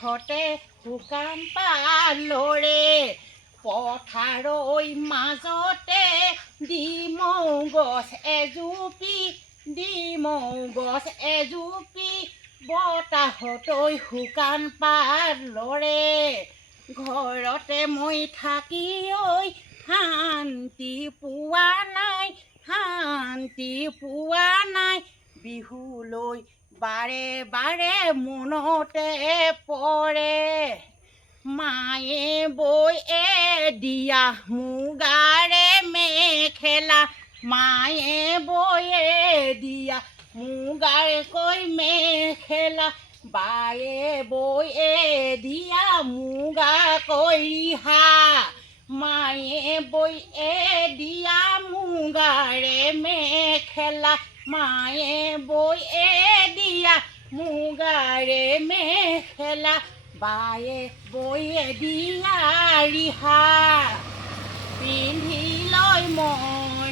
বতাহতে শুকান পালৰে পথাৰৈ মাজতে ডিমৌ গছ এজোপি বতাহতৈ শুকান পালৰে ঘৰতে মই থাকি ঐ শান্তি পোৱা নাই বিহুলৈ বাৰে বাৰে মনতে পৰে মায়ে বৈ দিয়া মুগাৰে মেখেলা মায়ে বৈ দিয়া মুগাৰকৈ মেখেলা বায়ে বৈ দিয়া মুগাকৈ ৰিহা মায়ে বৈ দিয়া মুগাৰে মেখেলা মায়ে বৈ দিয়া মুগাৰে মেখেলা বায়ে বৈ দিয়া ৰিহা পিন্ধি লৈ মই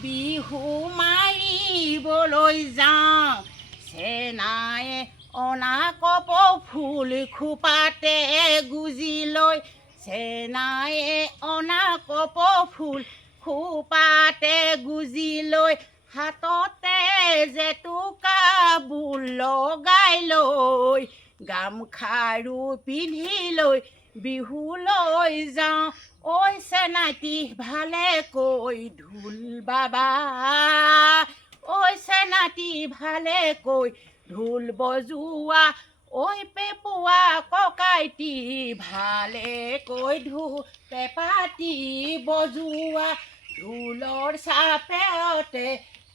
বিহু মাৰিবলৈ যাওঁ চেনায়ে অনা কপ ফুল খোপাতে গুজি লৈ চেনায়ে অনা কপ ফুল খোপাতে গুজি লৈ হাততে জেতুকা বুল লগাই লৈ গামখাৰু পিন্ধি লৈ বিহুলৈ যাওঁ ঐ চেনাইটি ভালেকৈ ঢোল বাবা ঐ চেনাইটি ভালেকৈ ঢোল বজোৱা ঐ পেপুৱা ককাইটি ভালেকৈ পেঁপাটি বজোৱা ঢোলৰ চাপেতে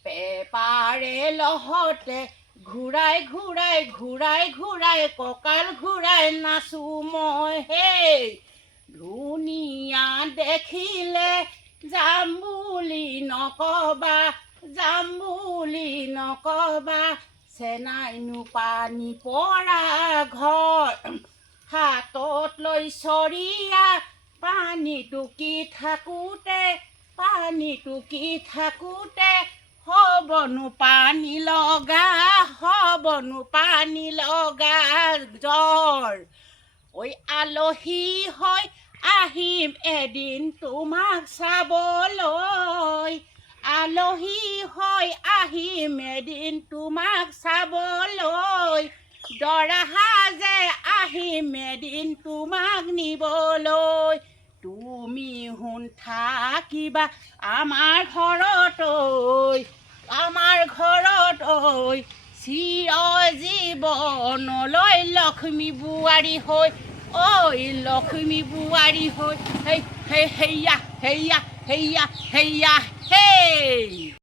পেঁপাৰে লহতে ঘূৰাই কঁকাল ঘূৰাই নাচো মই হেই ধুনীয়া দেখিলে যাম বুলি নকবা চেনাইনো পানী পৰা ঘৰ হাতত লৈ চৰিয়া পানী টুকি থাকোঁতে হ'বনো পানী লগা জ্বৰ ঐ আলহী হৈ আহিম এদিন তোমাক চাবলৈ দৰা সাজে আহিম এদিন তোমাক নিবলৈ তুমি শুন থাকিবা আমাৰ ঘৰত ঐ চিৰজীৱনলৈ লক্ষ্মী বোৱাৰী হৈ হেইয়া হেই